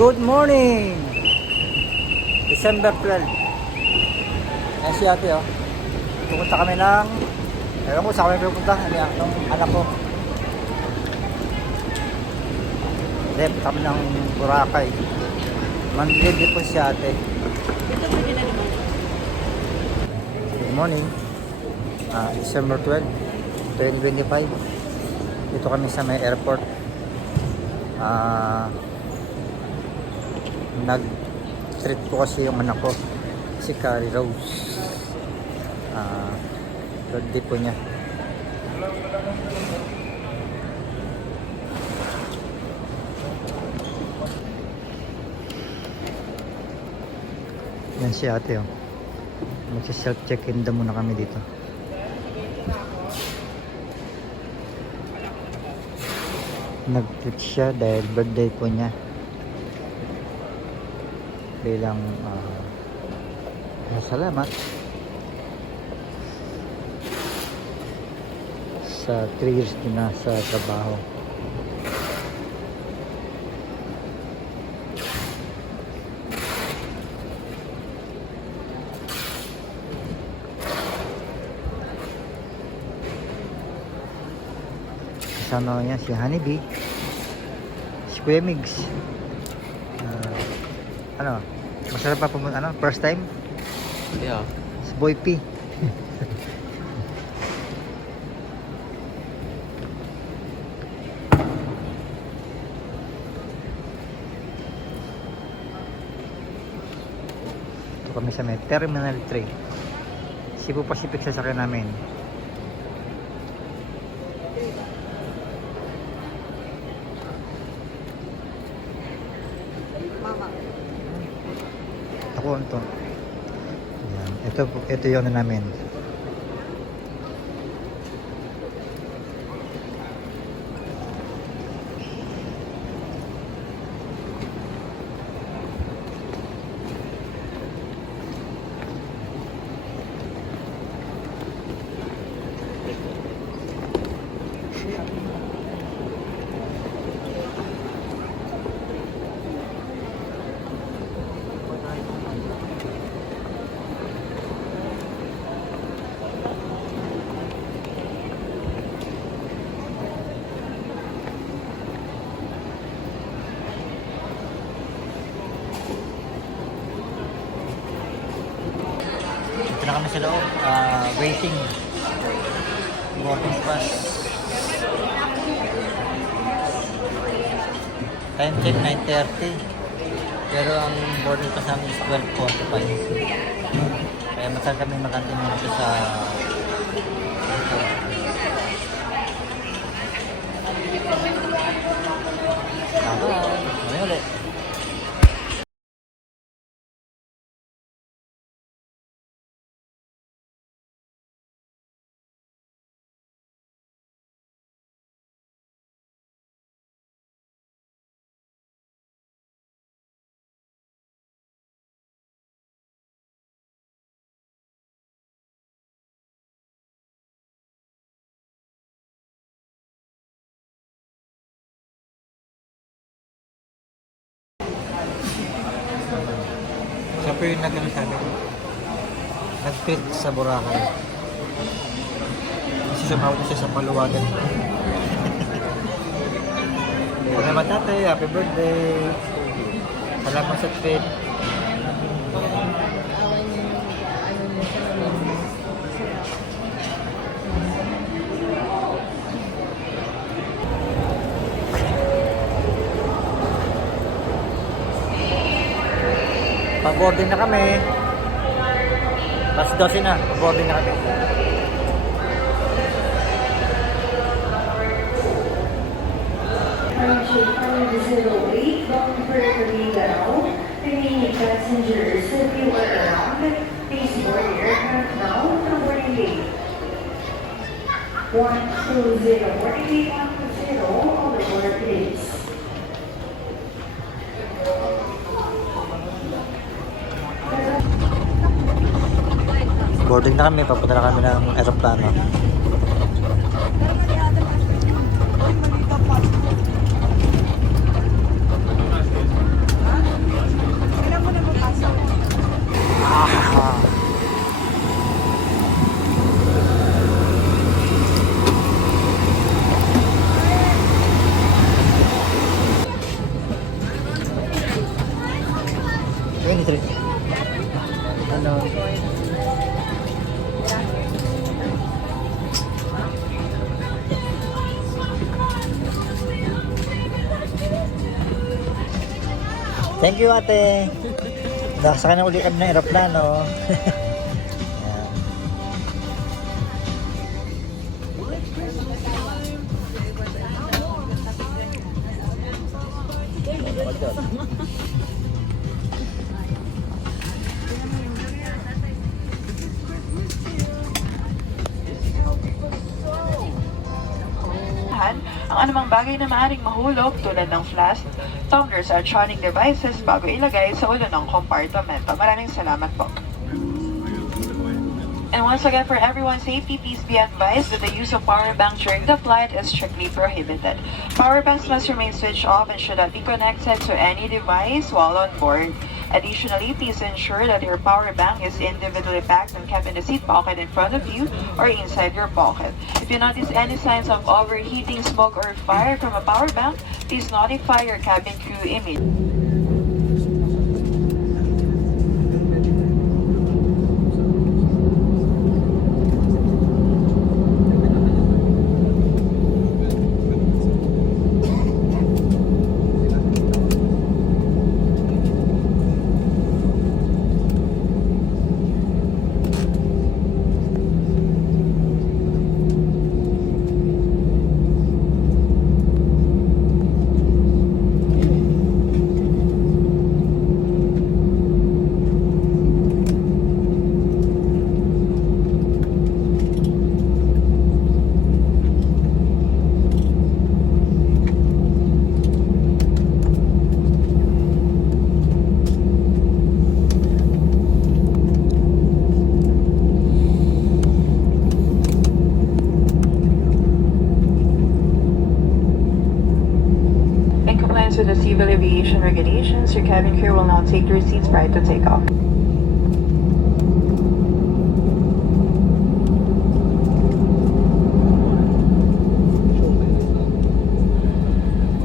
Good morning! December 12. Ayan si ate oh. Pupunta kami ng... Ewan ko saan kami pupunta. Ang anak ko. Hindi, punta kami ng Boracay. Manlilibre po si ate. Good morning. December 12, 2025. Dito kami sa may airport. Nag-treat ko kasi yung anak ko, si Carrie Rose. Birthday po niya. Yan si ate oh. Magsi-self check-in daw muna kami dito. Nag-treat siya dahil birthday po niya. Bilang salamat sa 3 years din na sa trabaho. Kasama niya si Honeybee, si Kuya Migs. Masarap pa pumunta, first time? Yeah. Si Boy P. Ito kami sa may Terminal 3. Cebu Pacific sasakyan namin. Ako ito. Ayan. Ito yun na namin. Ito na kami sa loob, waiting boarding pass. Time check 9:30, pero ang boarding pass namin is 12:45. Kaya masal kami magantay dito sa Mamaya ulit. Siya po yung nagano sa amin. Nag-fit sa Boracay. Kasi sumawad siya sa paluwagan. Salamat ate, happy birthday. Salamat sa fit. Pag-boarding na kami. Last 12 na. Pag-boarding na kami. Remaining passengers, if you are around, please board the aircraft now for boarding gate 120, boarding gate 120, overboard please. Boarding na kami, papunta na kami ng aeroplano. Ministry. Ano? Thank you, ate. Nakasakay na uli kami ng aeroplano. Yan. Ang anumang bagay na maaaring mahulog tulad ng flash, tumblers, or electronic devices bago ilagay sa ulo ng kompartamento. Maraming salamat po. And once again, for everyone's safety, please be advised that the use of power bank during the flight is strictly prohibited. Power banks must remain switched off and should not be connected to any device while on board. Additionally, please ensure that your power bank is individually packed and kept in the seat pocket in front of you or inside your pocket. If you notice any signs of overheating, smoke, or fire from a power bank, please notify your cabin crew immediately. To the civil aviation regulations, your cabin crew will now take your seats prior to takeoff.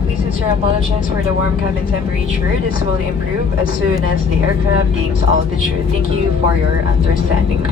We sincerely apologize for the warm cabin temperature. This will improve as soon as the aircraft gains altitude. Thank you for your understanding.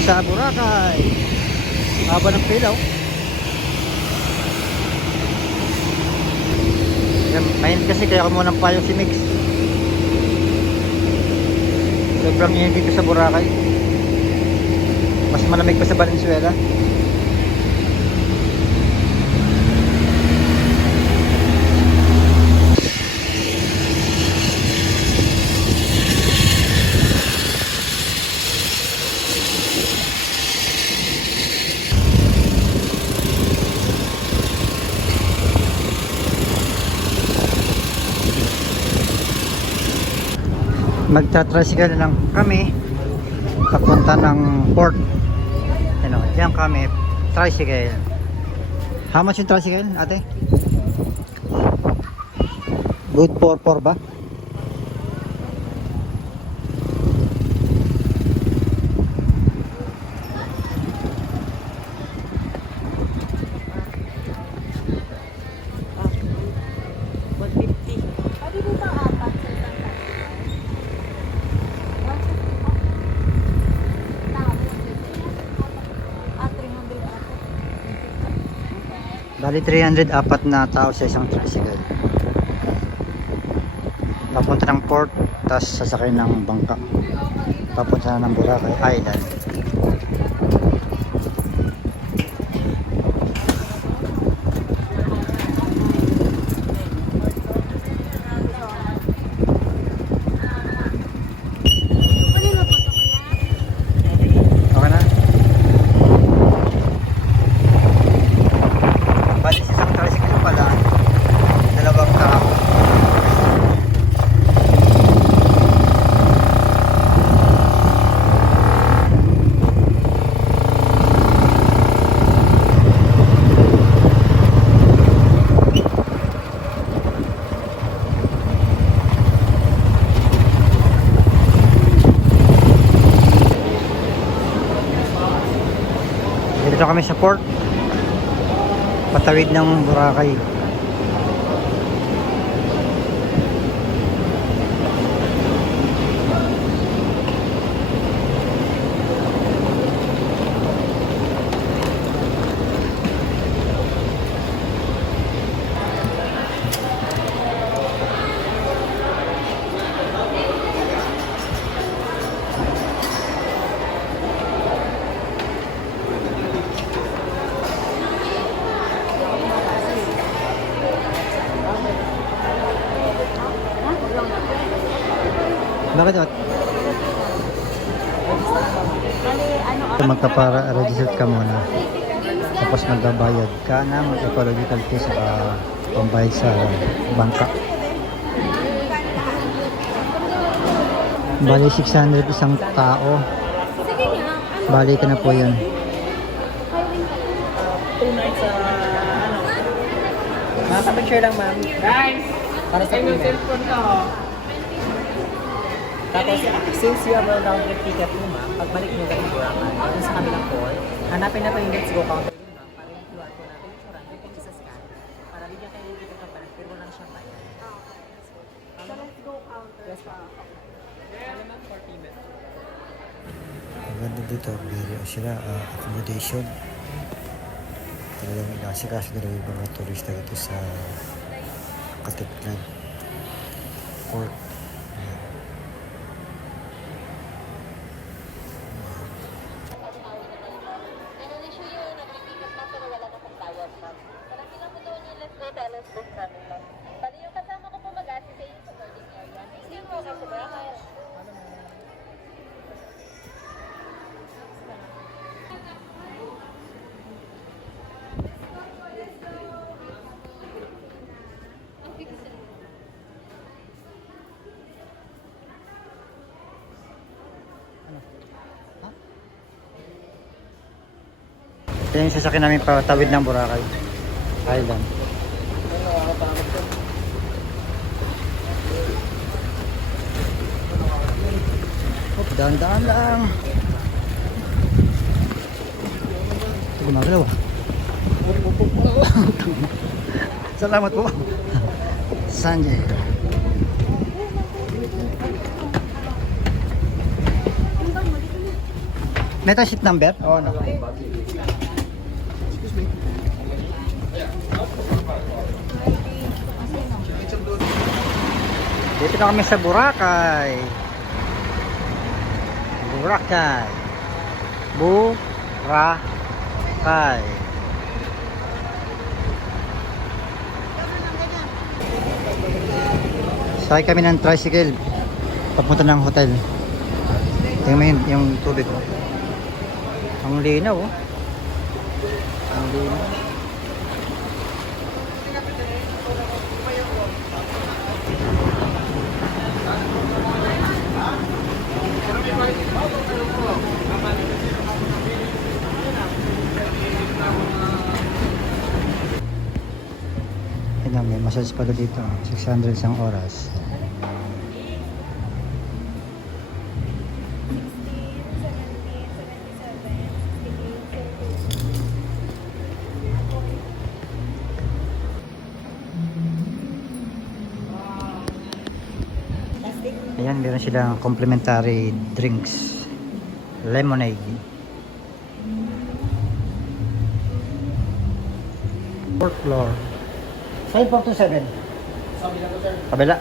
ngayon sa Boracay. Haba ng pilaw. Yan, mainit kasi kaya ako muna payo si Mix. Sobrang init dito sa Boracay. Mas malamig pa sa Valenzuela. Magta-tricycle lang kami papunta ng port. Ano, diyan kami tricycle. How much yung tricycle, ate? Good for 4 ba? Bali 300 apat na tao sa isang tricycle. Papunta ng port, tapos sasakay ng bangka. Papunta na ng Boracay Island. Okay na? Bali sa isang tricycle pala, dalawang tao. Dito kami sa port, patawid ng Boracay. Bakit ot? Magpapara-register ka muna. Tapos magbabayad ka ng ecological fee sa pambayad sa bangka. Bali 600 isang tao. Bali ka na po yun. 2 nights makakapag-share lang ma'am. Guys! Para sa yung cellphone ka ho. Tapos, since you have a round trip ticket mo ma'am, pagbalik nyo galing Boracay, dun sa kabilang port, hanapin na po yung Let's Go counter yun ma'am, para yung QR ko natin, yung surround, depende sa scan, para bigyan kayo yung ticket ng parang, pero lang siyang bayan. So let's go counter. Yes ma'am. Ano ma'am, 40 minutes. Ganda dito, very sila accommodation. Talagang inasikaso nila yung mga turista dito sa Katipunan Port. Yan yung sasakyan namin patawid ng Boracay Island. Daan-daan lang. Ito gumagalaw ah. Salamat po. Sanjay. May tayo seat number? Oo, ano? Dito na kami sa Boracay. Boracay. Boracay. Sakay kami ng tricycle papunta ng hotel. Tingnan mo yung tubig ko. Ang linaw oh. Ang linaw. Tingnan, may massage pala dito. 600 isang oras. Ayan, meron silang complimentary drinks. Lemonade. Fourth floor. Side 427. Kabila.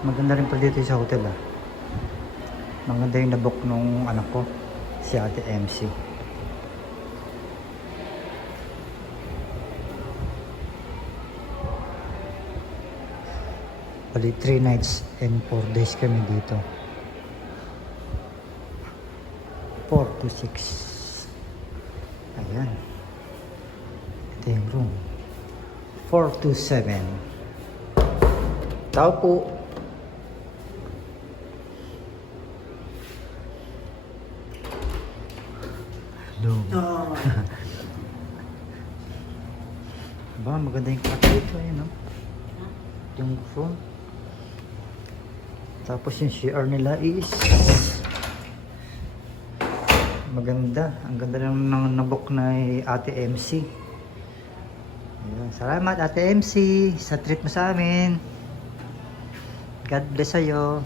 Maganda rin pala dito sa hotel ah. Maganda yung nabook nung anak ko, si Ate MC. Bali 3 nights and 4 days kami dito. 4 to 6. Ayan. Ito yung room. 4 to 7. Tao po. Hello. Ba, maganda yung kwarto dito. Ayan, no? Yung phone. Tapos yung CR nila is maganda. Ang ganda lang ng nabook na Ate MC. Ayan. Salamat Ate MC sa treat mo sa amin. God bless sa'yo.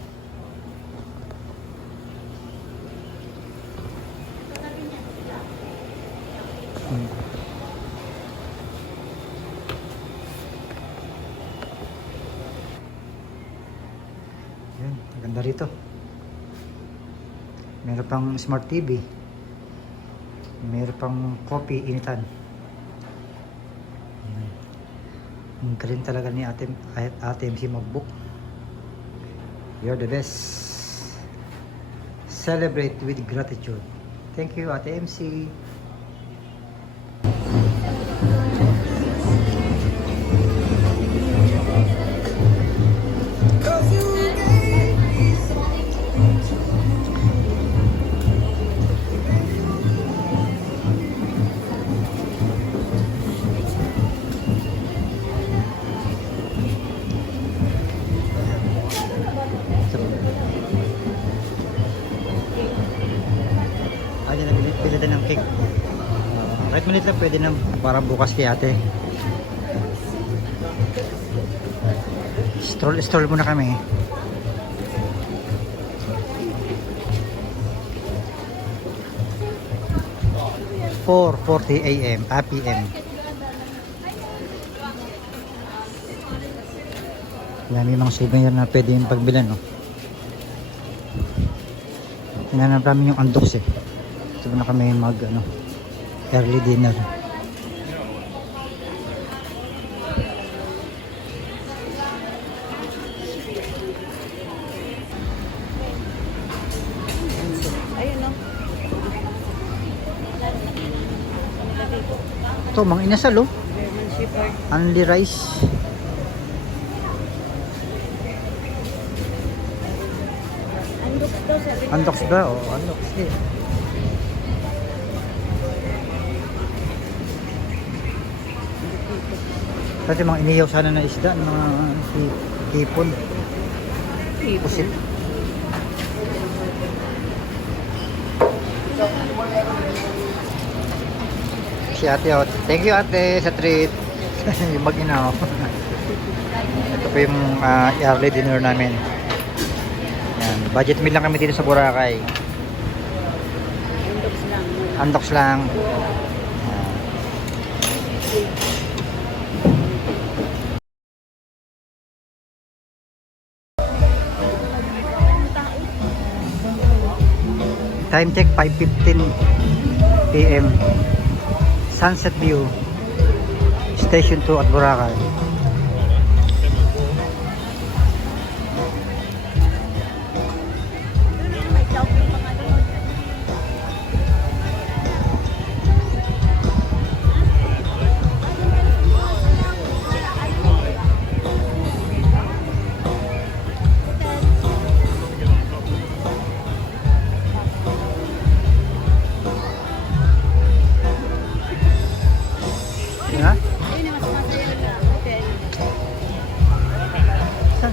Yan, maganda rito. Meron pang smart TV. Meron pang coffee initan. Yan. Ang galing talaga ni Ate MC mag-book. You're the best. Celebrate with gratitude. Thank you Ate MC. Ayan na, pili din ng cake. Kahit minute lang pwede na para bukas kay ate. Stroll muna kami. (4:40 AM) PM. Yan yung mga souvenir na pwede yung pagbilan, no? Hinanap namin yung Andox eh. Ito na kami mag early dinner. Ayun no. Ito, mga inasal oh. German Shepherd. Only rice. Andok to sa Andox ba? O, Andox eh. Pwede mga iniyaw sana na isda, mga hipon. Pusit. Si ate, oh. Thank you ate sa treat. Yung mag-ina, oh. Ito po yung early dinner namin. Yan. Budget meal lang kami dito sa Boracay. Indox lang. Andox lang. Time check 5:15 PM. Sunset view. Station 2 at Boracay. Ha? Saan?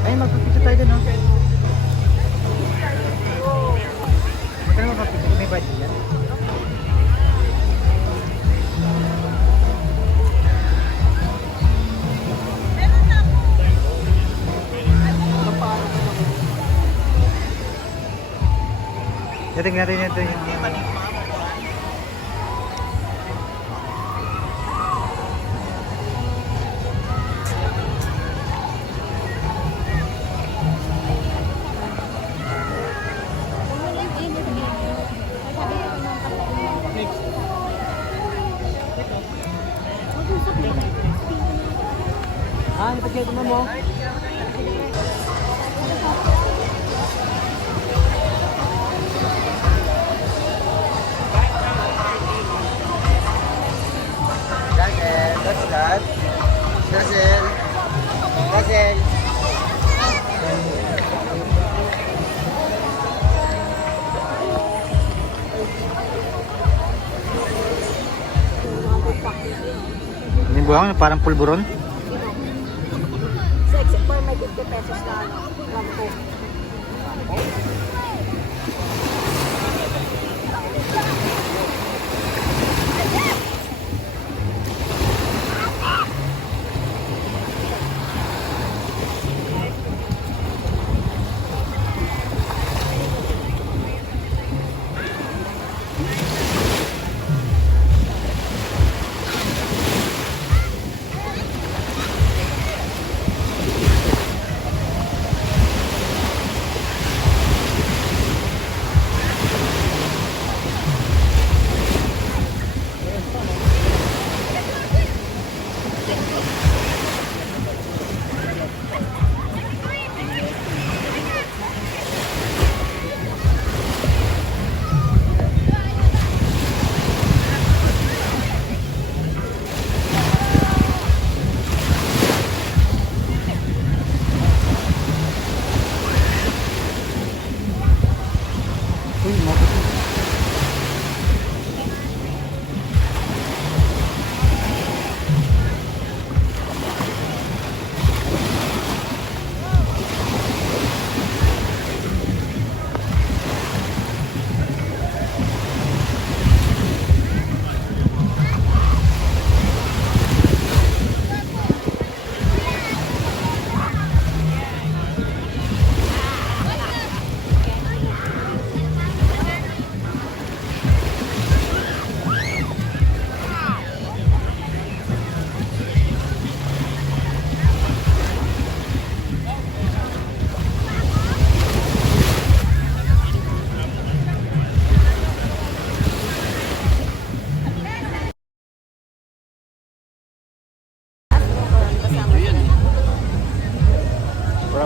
Ay, magpapicture tayo dun, oh. Magkano magpapicture? May budget yan? Tingnan natin ito yung... Ah, napagkaya naman mo? That's that. Dazzle. Dazzle. Yung buhang parang pulburon. Sa except for may 50 pesos na ano, ram ko.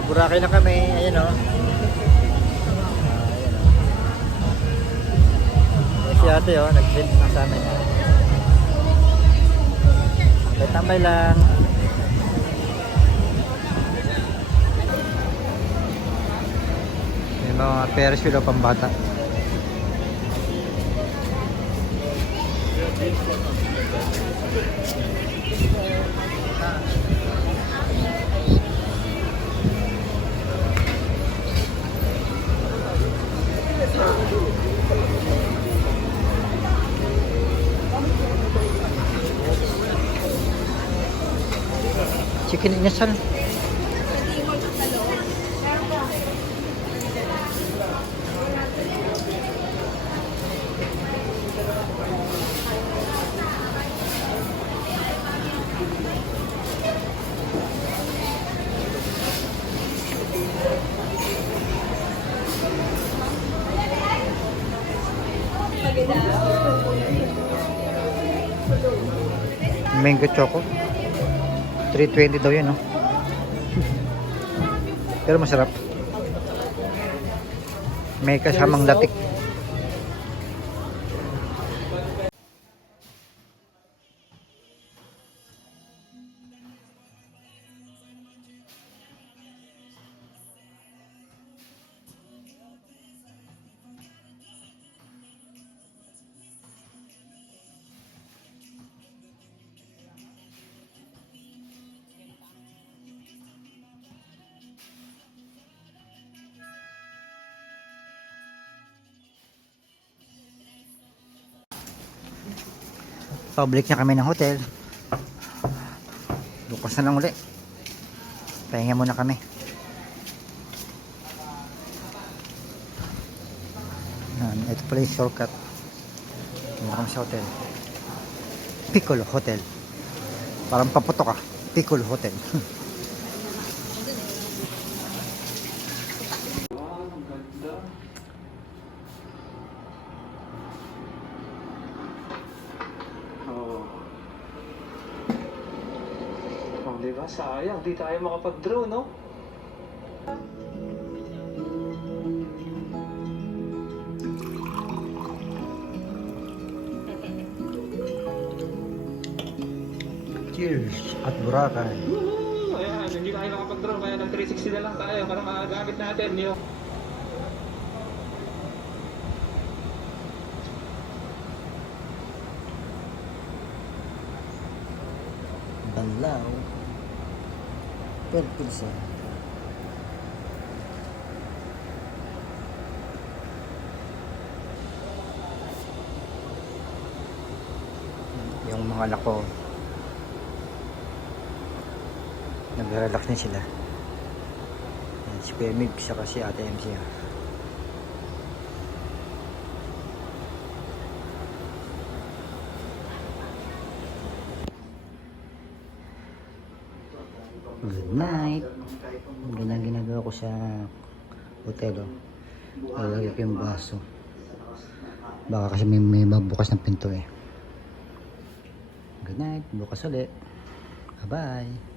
Boracay na kami. Ayan, oh. Si ate, oh, nag-trip na sa amin. Okay, tambay lang. May mga Ferris wheel o pambata. Kinasal. Mango choco. 320 daw yun, no? Pero masarap. May kasamang latik. Pabalik na kami ng hotel. Bukas na lang uli. Pahinga muna kami. Ito pala yung shortcut. Muna kami sa hotel. Piccolo Hotel. Parang paputok ah. Piccolo Hotel. Oh, diba? Sayang, di tayo makapag-draw, no? Cheers at Boracay. Ayan, hindi tayo makapag-draw, kaya ng 360 na lang tayo para makagamit natin yung... Banlaw. Perpilsa. Yung mga anak ko nag-relax na sila. Yan, si Kuya Mig saka si Ate MC. Good night. Ganang ginagawa ko sa hotel. Lalagay ko yung baso. Baka kasi may mabukas ng pinto eh. Good night. Bukas ulit. Bye-bye.